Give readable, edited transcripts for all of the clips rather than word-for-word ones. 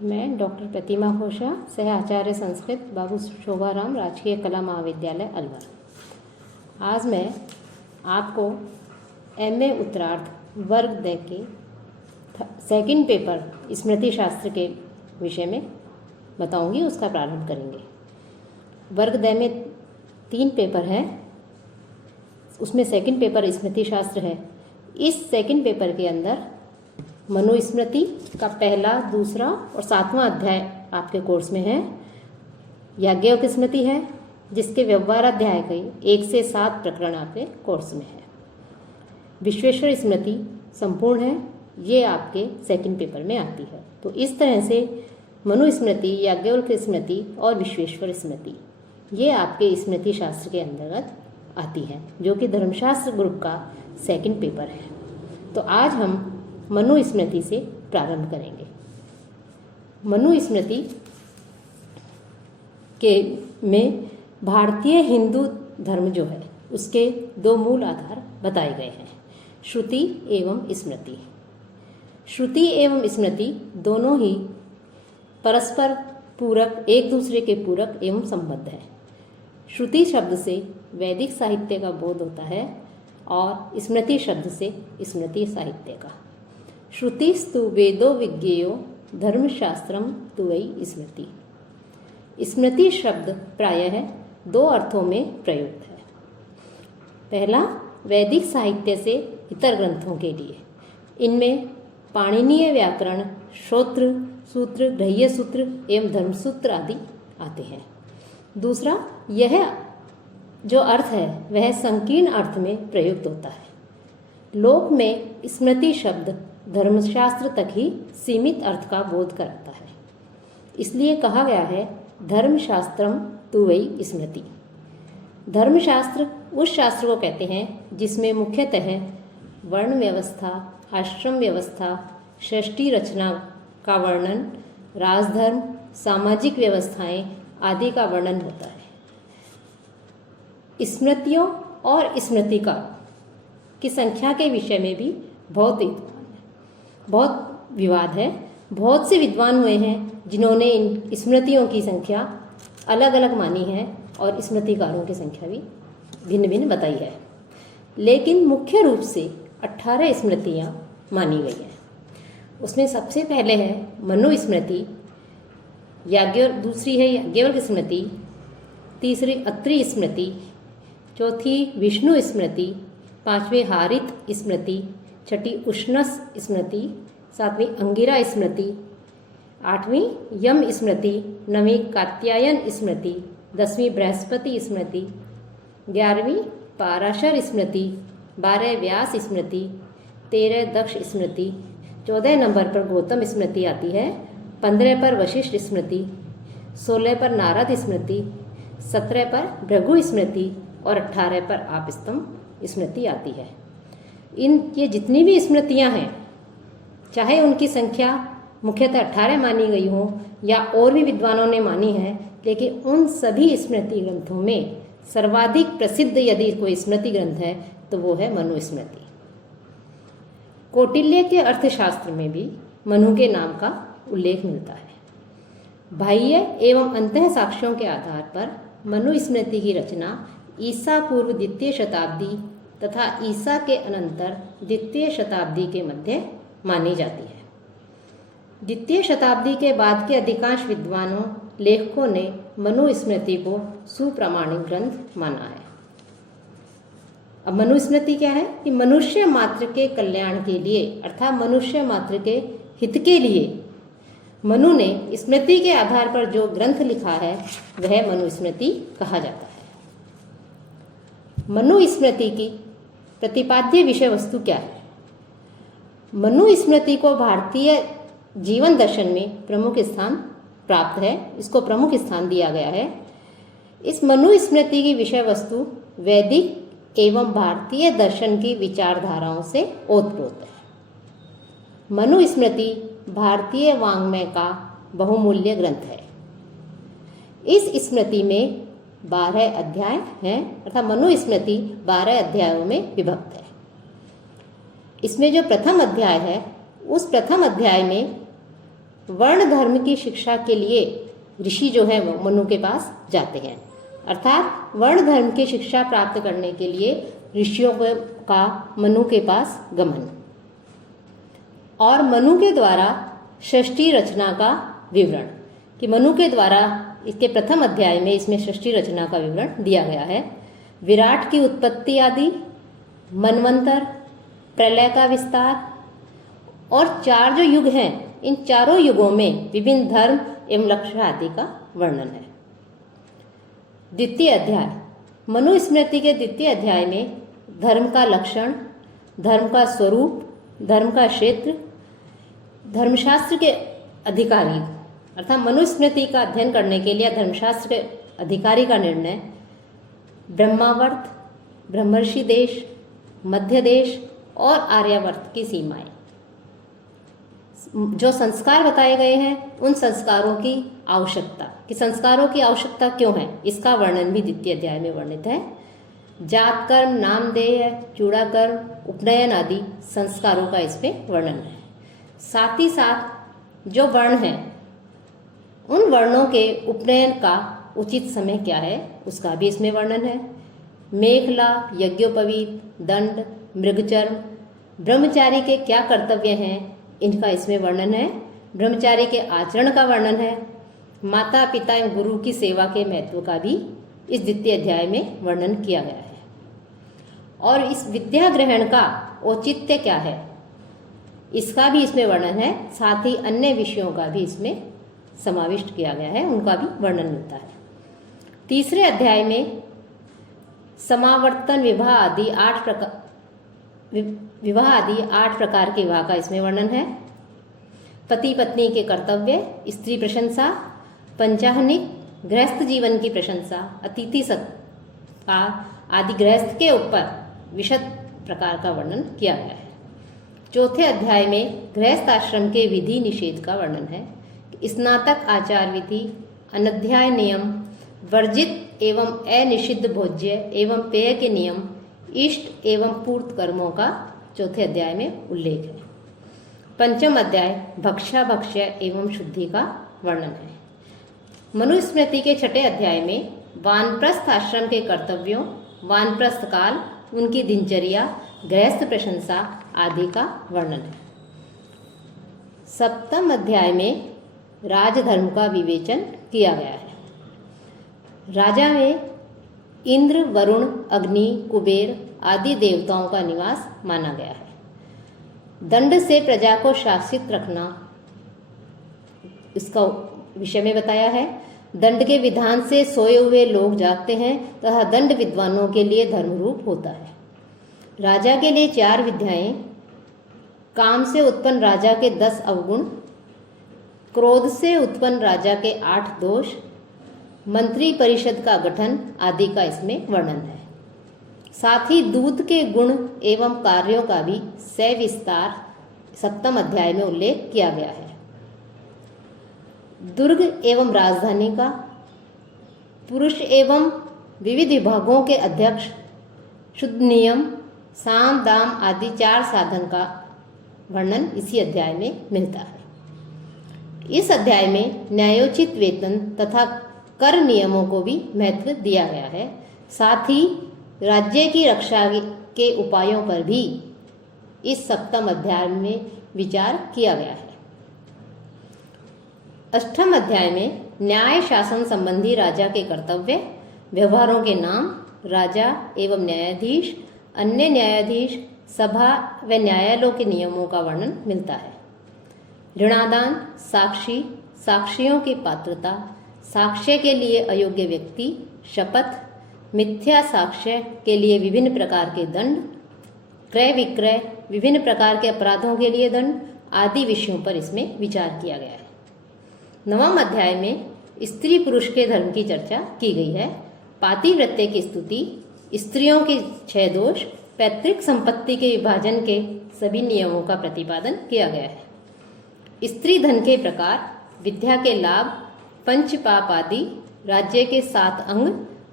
मैं डॉक्टर प्रतिमा घोषा, सह आचार्य संस्कृत, बाबू शोभाराम राजकीय कला महाविद्यालय अलवर। आज मैं आपको एमए उत्तरार्ध वर्ग द के सेकंड पेपर स्मृति शास्त्र के विषय में बताऊंगी। उसका प्रारंभ करेंगे। वर्ग द में 3 पेपर है, उसमें सेकंड पेपर स्मृति शास्त्र है। इस सेकंड पेपर के अंदर मनुस्मृति का पहला, दूसरा और 7वां अध्याय आपके कोर्स में है। याज्ञवल्क्य स्मृति है, जिसके व्यवहार अध्याय के 1 से 7 प्रकरण आपके कोर्स में है। विश्वेश्वर स्मृति संपूर्ण है, ये आपके सेकंड पेपर में आती है। तो इस तरह से मनुस्मृति, याज्ञवल्क्य स्मृति और विश्वेश्वर स्मृति ये आपके स्मृति शास्त्र के अंतर्गत आती है, जो कि धर्मशास्त्र ग्रुप का सेकंड पेपर है। तो आज हम मनुस्मृति से प्रारंभ करेंगे। मनुस्मृति के में भारतीय हिंदू धर्म जो है उसके 2 मूल आधार बताए गए हैं, श्रुति एवं स्मृति। श्रुति एवं स्मृति दोनों ही परस्पर पूरक, एक दूसरे के पूरक एवं संबद्ध है। श्रुति शब्द से वैदिक साहित्य का बोध होता है और स्मृति शब्द से स्मृति साहित्य का। श्रुतिस्तु वेदो विज्ञेयो धर्मशास्त्रम तु वै स्मृति। स्मृति शब्द प्रायः 2 अर्थों में प्रयुक्त है। पहला, वैदिक साहित्य से इतर ग्रंथों के लिए। इनमें पाणिनीय व्याकरण, श्रोत्र सूत्र, ग्रह्य सूत्र एवं धर्मसूत्र आदि आते हैं। दूसरा, यह जो अर्थ है वह संकीर्ण अर्थ में प्रयुक्त होता है। लोक में स्मृति शब्द धर्मशास्त्र तक ही सीमित अर्थ का बोध कराता है। इसलिए कहा गया है धर्मशास्त्रम तु वै स्मृति। धर्मशास्त्र उस शास्त्र को कहते हैं जिसमें मुख्यतः वर्ण व्यवस्था, आश्रम व्यवस्था, सृष्टि रचना का वर्णन, राजधर्म, सामाजिक व्यवस्थाएं आदि का वर्णन होता है। स्मृतियों और स्मृतिकारों की संख्या के विषय में भी बहुत विवाद है। बहुत से विद्वान हुए हैं जिन्होंने इन स्मृतियों की संख्या अलग अलग मानी है और स्मृतिकारों की संख्या भी भिन्न भिन्न बताई है। लेकिन मुख्य रूप से 18 स्मृतियाँ मानी गई हैं। उसमें सबसे पहले है मनुस्मृति, दूसरी है याज्ञवल्क्य स्मृति, तीसरी अत्रि स्मृति, चौथी विष्णु स्मृति, 5वीं हारित स्मृति, 6ठी उष्णस स्मृति, 7वीं अंगिरा स्मृति, 8वीं यम स्मृति, 9वीं कात्यायन स्मृति, 10वीं बृहस्पति स्मृति, 11वीं पाराशर स्मृति, 12 व्यास स्मृति, 13 दक्ष स्मृति, 14 नंबर पर गौतम स्मृति आती है, 15 पर वशिष्ठ स्मृति, 16 पर नारद स्मृति, 17 पर भृगु स्मृति और 18 पर आपस्तम्भ स्मृति आती है। ये जितनी भी स्मृतियां हैं, चाहे उनकी संख्या मुख्यतः 18 मानी गई हो या और भी विद्वानों ने मानी है, लेकिन उन सभी स्मृति ग्रंथों में सर्वाधिक प्रसिद्ध यदि कोई स्मृति ग्रंथ है तो वो है मनुस्मृति। कौटिल्य के अर्थशास्त्र में भी मनु के नाम का उल्लेख मिलता है। बाह्य एवं अंतः साक्ष्यों के आधार पर मनुस्मृति की रचना ईसा पूर्व 2य शताब्दी तथा ईसा के अनंतर 2य शताब्दी के मध्य मानी जाती है। 2य शताब्दी के बाद के अधिकांश विद्वानों, लेखकों ने मनुस्मृति को सुप्रमाणिक ग्रंथ माना है। अब मनुस्मृति क्या है कि मनुष्य मात्र के कल्याण के लिए अर्थात मनुष्य मात्र के हित के लिए मनु ने स्मृति के आधार पर जो ग्रंथ लिखा है वह मनुस्मृति कहा जाता है। मनुस्मृति की प्रतिपाद्य विषय वस्तु क्या है? मनुस्मृति को भारतीय जीवन दर्शन में प्रमुख स्थान प्राप्त है, इसको प्रमुख स्थान दिया गया है। इस मनुस्मृति की विषय वस्तु वैदिक एवं भारतीय दर्शन की विचारधाराओं से ओतप्रोत है। मनुस्मृति भारतीय वाङ्मय का बहुमूल्य ग्रंथ है। इस स्मृति में 12 अध्याय हैं, अर्थात मनुस्मृति 12 अध्यायों में विभक्त है। इसमें जो प्रथम अध्याय है उस प्रथम अध्याय में वर्ण धर्म की शिक्षा के लिए ऋषि जो है वो मनु के पास जाते हैं, अर्थात वर्ण धर्म की शिक्षा प्राप्त करने के लिए ऋषियों का मनु के पास गमन और मनु के द्वारा षष्ठी रचना का विवरण, कि मनु के द्वारा इसके प्रथम अध्याय में इसमें षष्ठी रचना का विवरण दिया गया है। विराट की उत्पत्ति आदि, मनवंतर, प्रलय का विस्तार और 4 जो युग हैं, इन चारों युगों में विभिन्न धर्म एवं लक्ष्य आदि का वर्णन है। द्वितीय अध्याय, मनुस्मृति के द्वितीय अध्याय में धर्म का लक्षण, धर्म का स्वरूप, धर्म का क्षेत्र, धर्मशास्त्र के अधिकारी अर्थात मनुस्मृति का अध्ययन करने के लिए धर्मशास्त्र के अधिकारी का निर्णय, ब्रह्मावर्त, ब्रह्मर्षि देश, मध्य देश और आर्यावर्त की सीमाएं, जो संस्कार बताए गए हैं उन संस्कारों की आवश्यकता, कि संस्कारों की आवश्यकता क्यों है, इसका वर्णन भी द्वितीय अध्याय में वर्णित है। जात कर्म, नामधेय, चूड़ा कर्म, उपनयन आदि संस्कारों का इसमें वर्णन है। साथ ही साथ जो वर्ण हैं उन वर्णों के उपनयन का उचित समय क्या है उसका भी इसमें वर्णन है। मेखला, यज्ञोपवीत, दंड, मृगचर्म, ब्रह्मचारी के क्या कर्तव्य हैं इनका इसमें वर्णन है। ब्रह्मचारी के आचरण का वर्णन है। माता पिता एवं गुरु की सेवा के महत्व का भी इस द्वितीय अध्याय में वर्णन किया गया है। और इस विद्या ग्रहण का औचित्य क्या है इसका भी इसमें वर्णन है। साथ ही अन्य विषयों का भी इसमें समाविष्ट किया गया है, उनका भी वर्णन मिलता है। तीसरे अध्याय में समावर्तन, विवाह आदि 8 प्रकार के विवाह का इसमें वर्णन है। पति पत्नी के कर्तव्य, स्त्री प्रशंसा, पंचाहनिक, गृहस्थ जीवन की प्रशंसा, अतिथि सत्कार आदि गृहस्थ के ऊपर विशद प्रकार का वर्णन किया गया है। चौथे अध्याय में गृहस्थ आश्रम के विधि निषेध का वर्णन है। स्नातक आचार विधि, अनध्याय नियम, वर्जित एवं अनिषिद्ध भोज्य एवं पेय के नियम, इष्ट एवं पूर्त कर्मों का चौथे अध्याय में उल्लेख है। पंचम अध्याय भक्षा भक्ष्य एवं शुद्धि का वर्णन है। मनुस्मृति के छठे अध्याय में वानप्रस्थ आश्रम के कर्तव्यों, वानप्रस्थ काल, उनकी दिनचर्या, गृहस्थ प्रशंसा आदि का वर्णन है। सप्तम अध्याय में राजधर्म का विवेचन किया गया है। राजा में इंद्र, वरुण, अग्नि, कुबेर आदि देवताओं का निवास माना गया है। दंड से प्रजा को शासित रखना इसका विषय में बताया है। दंड के विधान से सोए हुए लोग जागते हैं तथा दंड विद्वानों के लिए धर्मरूप होता है। राजा के लिए 4 विद्याएं, काम से उत्पन्न राजा के 10 अवगुण, क्रोध से उत्पन्न राजा के 8 दोष, मंत्री परिषद का गठन आदि का इसमें वर्णन है। साथ ही दूत के गुण एवं कार्यों का भी सविस्तार सप्तम अध्याय में उल्लेख किया गया है। दुर्ग एवं राजधानी का, पुरुष एवं विविध विभागों के अध्यक्ष, शुद्ध नियम, साम दाम आदि 4 साधन का वर्णन इसी अध्याय में मिलता है। इस अध्याय में न्यायोचित वेतन तथा कर नियमों को भी महत्व दिया गया है। साथ ही राज्य की रक्षा के उपायों पर भी इस सप्तम अध्याय में विचार किया गया है। अष्टम अध्याय में न्याय शासन संबंधी राजा के कर्तव्य, व्यवहारों के नाम, राजा एवं न्यायाधीश, अन्य न्यायाधीश, सभा व न्यायालयों के नियमों का वर्णन मिलता है। ऋणादान, साक्षी, साक्षियों की पात्रता, साक्ष्य के लिए अयोग्य व्यक्ति, शपथ, मिथ्या साक्ष्य के लिए विभिन्न प्रकार के दंड, क्रय विक्रय, विभिन्न प्रकार के अपराधों के लिए दंड आदि विषयों पर इसमें विचार किया गया है। नवम अध्याय में स्त्री पुरुष के धर्म की चर्चा की गई है। पातिव्रत्य की स्तुति, स्त्रियों के 6 दोष, पैतृक संपत्ति के विभाजन के सभी नियमों का प्रतिपादन किया गया है। स्त्री धन के प्रकार, विद्या के लाभ, पंच पाप आदि, राज्य के 7 अंग,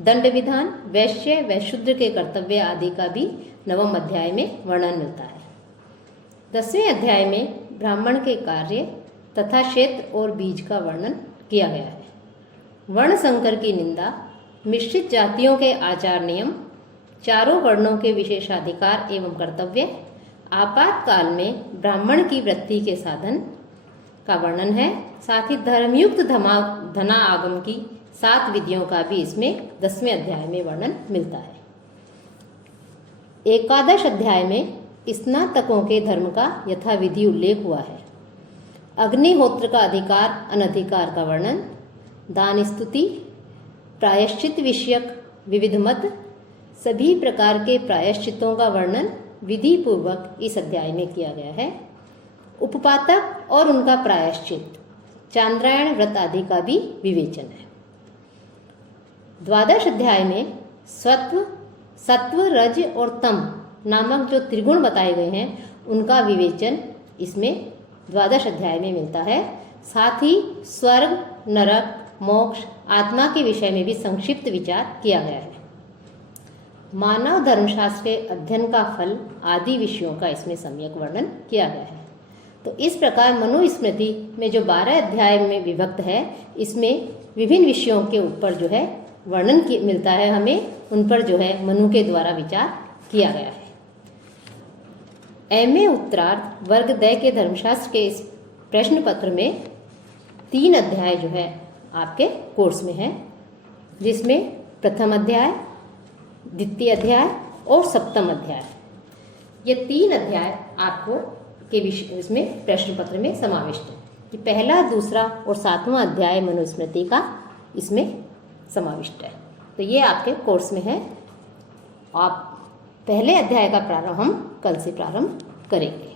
दंड विधान, वैश्य व शूद्र के कर्तव्य आदि का भी नवम अध्याय में वर्णन मिलता है। 10वें अध्याय में ब्राह्मण के कार्य तथा क्षेत्र और बीज का वर्णन किया गया है। वर्ण संकर की निंदा, मिश्रित जातियों के आचार नियम, चारों वर्णों के विशेषाधिकार एवं कर्तव्य, आपातकाल में ब्राह्मण की वृत्ति के साधन का वर्णन है। साथ ही धर्मयुक्त धना आगम की 7 विधियों का भी इसमें 10वें अध्याय में वर्णन मिलता है। एकादश अध्याय में स्नातकों के धर्म का यथाविधि उल्लेख हुआ है। अग्निहोत्र का अधिकार अनधिकार का वर्णन, दान स्तुति, प्रायश्चित विषयक विविध मत, सभी प्रकार के प्रायश्चितों का वर्णन विधि पूर्वक इस अध्याय में किया गया है। उपपातक और उनका प्रायश्चित, चांद्रायण व्रत आदि का भी विवेचन है। द्वादश अध्याय में सत्व, रज और तम नामक जो त्रिगुण बताए गए हैं उनका विवेचन इसमें द्वादश अध्याय में मिलता है। साथ ही स्वर्ग, नरक, मोक्ष, आत्मा के विषय में भी संक्षिप्त विचार किया गया है। मानव धर्मशास्त्र के अध्ययन का फल आदि विषयों का इसमें सम्यक वर्णन किया गया है। तो इस प्रकार मनुस्मृति में जो 12 अध्याय में विभक्त है, इसमें विभिन्न विषयों के ऊपर जो है वर्णन मिलता है हमें, उन पर जो है मनु के द्वारा विचार किया गया है। एमए उत्तरार्ध वर्ग द के धर्मशास्त्र के इस प्रश्न पत्र में 3 अध्याय जो है आपके कोर्स में है, जिसमें प्रथम अध्याय, द्वितीय अध्याय और सप्तम अध्याय, ये 3 अध्याय आपको के विषय इसमें प्रश्न पत्र में समाविष्ट है। कि पहला, दूसरा और 7वां अध्याय मनुस्मृति का इसमें समाविष्ट है। तो ये आपके कोर्स में है। आप पहले अध्याय का प्रारंभ हम कल से प्रारंभ करेंगे।